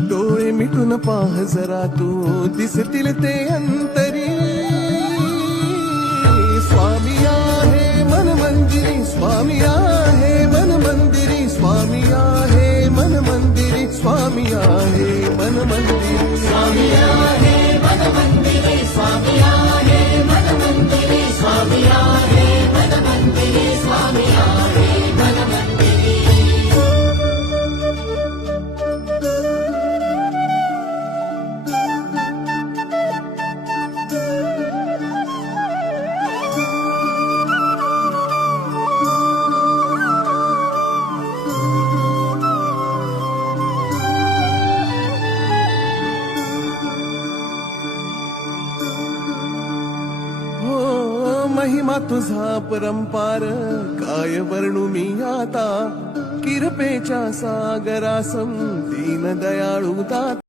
डोळे मिटून पाह जरा तू दिसतील ते अंतरी स्वामी आहे मन मंदिरी स्वामी आहे मन मंदिरी स्वामी आहे मन मंदिरी स्वामी आहे मन मंदिरी स्वामी आहे मन मंदिरे स्वामी आहे मन मंदिरे स्वामी आहे मन मंदिरे स्वामी आहे मन मंदिरे महिमा तुझा परंपार काय वर्णू मी आता किरपेच्या सागरासम दीन दयाळू दाता